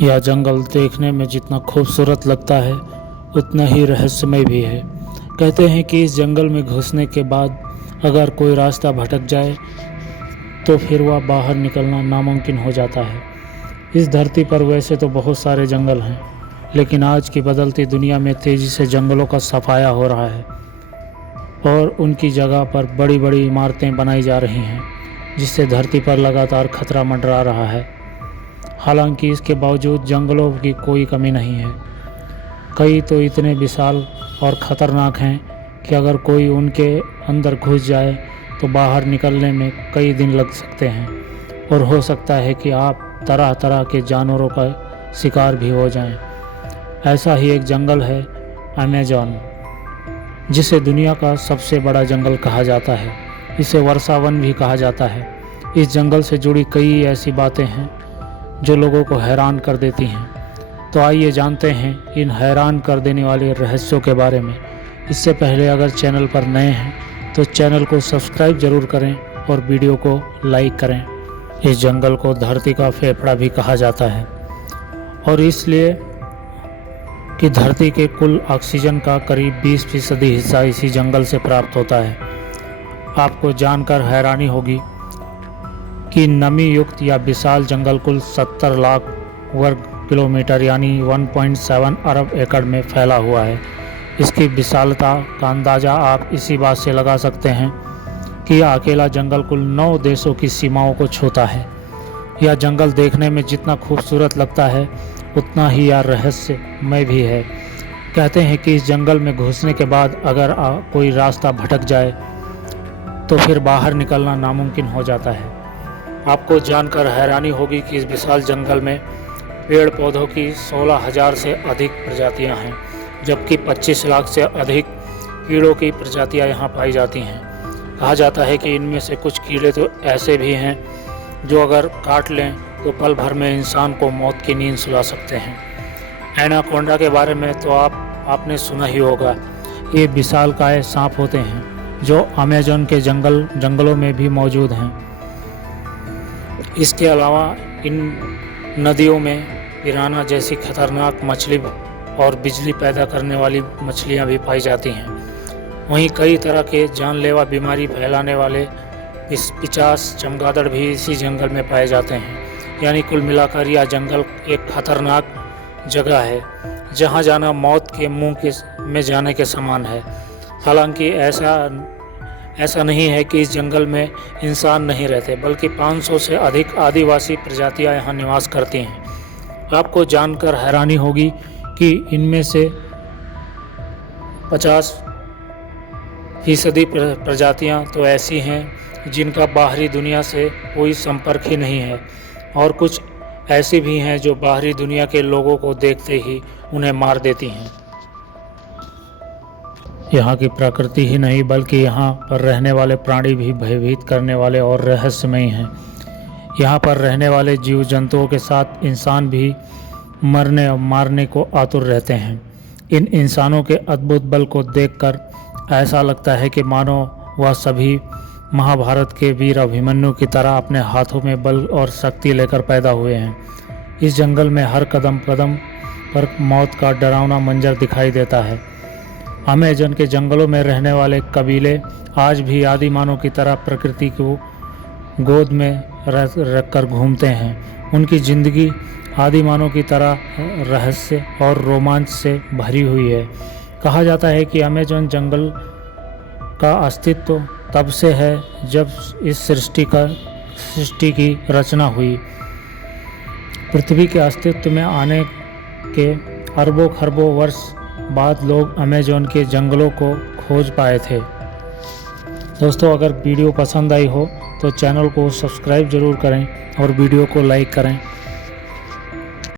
यह जंगल देखने में जितना खूबसूरत लगता है उतना ही रहस्यमय भी है। कहते हैं कि इस जंगल में घुसने के बाद अगर कोई रास्ता भटक जाए तो फिर वह बाहर निकलना नामुमकिन हो जाता है। इस धरती पर वैसे तो बहुत सारे जंगल हैं, लेकिन आज की बदलती दुनिया में तेज़ी से जंगलों का सफाया हो रहा है और उनकी जगह पर बड़ी बड़ी इमारतें बनाई जा रही हैं, जिससे धरती पर लगातार खतरा मंडरा रहा है। हालांकि इसके बावजूद जंगलों की कोई कमी नहीं है। कई तो इतने विशाल और ख़तरनाक हैं कि अगर कोई उनके अंदर घुस जाए तो बाहर निकलने में कई दिन लग सकते हैं और हो सकता है कि आप तरह तरह के जानवरों का शिकार भी हो जाएं। ऐसा ही एक जंगल है अमेज़न, जिसे दुनिया का सबसे बड़ा जंगल कहा जाता है। इसे वर्षावन भी कहा जाता है। इस जंगल से जुड़ी कई ऐसी बातें हैं जो लोगों को हैरान कर देती हैं। तो आइए जानते हैं इन हैरान कर देने वाले रहस्यों के बारे में। इससे पहले अगर चैनल पर नए हैं तो चैनल को सब्सक्राइब ज़रूर करें और वीडियो को लाइक करें। इस जंगल को धरती का फेफड़ा भी कहा जाता है, और इसलिए कि धरती के कुल ऑक्सीजन का करीब 20% हिस्सा इसी जंगल से प्राप्त होता है। आपको जानकर हैरानी होगी कि नमी युक्त या विशाल जंगल कुल 70 लाख वर्ग किलोमीटर यानी 1.7 अरब एकड़ में फैला हुआ है। इसकी विशालता का अंदाज़ा आप इसी बात से लगा सकते हैं कि यह अकेला जंगल कुल 9 देशों की सीमाओं को छूता है। यह जंगल देखने में जितना खूबसूरत लगता है उतना ही यह रहस्यमय भी है। कहते हैं कि इस जंगल में घुसने के बाद अगर कोई रास्ता भटक जाए तो फिर बाहर निकलना नामुमकिन हो जाता है। आपको जानकर हैरानी होगी कि इस विशाल जंगल में पेड़ पौधों की 16,000 से अधिक प्रजातियां हैं, जबकि 25 लाख से अधिक कीड़ों की प्रजातियां यहां पाई जाती हैं। कहा जाता है कि इनमें से कुछ कीड़े तो ऐसे भी हैं जो अगर काट लें तो पल भर में इंसान को मौत की नींद सुला सकते हैं। एनाकोंडा के बारे में तो आपने सुना ही होगा। ये विशालकाय सांप होते हैं जो अमेज़न के जंगलों में भी मौजूद हैं। इसके अलावा इन नदियों में पिराना जैसी खतरनाक मछली और बिजली पैदा करने वाली मछलियां भी पाई जाती हैं। वहीं कई तरह के जानलेवा बीमारी फैलाने वाले पिचास चमगादड़ भी इसी जंगल में पाए जाते हैं। यानी कुल मिलाकर यह जंगल एक खतरनाक जगह है जहां जाना मौत के मुंह में जाने के समान है। हालांकि ऐसा नहीं है कि इस जंगल में इंसान नहीं रहते, बल्कि 500 से अधिक आदिवासी प्रजातियां यहां निवास करती हैं। आपको जानकर हैरानी होगी कि इनमें से 50% प्रजातियां तो ऐसी हैं जिनका बाहरी दुनिया से कोई संपर्क ही नहीं है, और कुछ ऐसी भी हैं जो बाहरी दुनिया के लोगों को देखते ही उन्हें मार देती हैं। यहाँ की प्रकृति ही नहीं बल्कि यहाँ पर रहने वाले प्राणी भी भयभीत करने वाले और रहस्यमयी हैं। यहाँ पर रहने वाले जीव जंतुओं के साथ इंसान भी मरने और मारने को आतुर रहते हैं। इन इंसानों के अद्भुत बल को देखकर ऐसा लगता है कि मानो वह सभी महाभारत के वीर अभिमन्यु की तरह अपने हाथों में बल और शक्ति लेकर पैदा हुए हैं। इस जंगल में हर कदम कदम पर मौत का डरावना मंजर दिखाई देता है। अमेज़न के जंगलों में रहने वाले कबीले आज भी आदिमानव की तरह प्रकृति को गोद में रखकर घूमते हैं। उनकी ज़िंदगी आदिमानव की तरह रहस्य और रोमांच से भरी हुई है। कहा जाता है कि अमेज़न जंगल का अस्तित्व तब से है जब इस सृष्टि की रचना हुई। पृथ्वी के अस्तित्व में आने के अरबों खरबों वर्ष बाद लोग अमेज़न के जंगलों को खोज पाए थे। दोस्तों, अगर वीडियो पसंद आई हो तो चैनल को सब्सक्राइब ज़रूर करें और वीडियो को लाइक करें।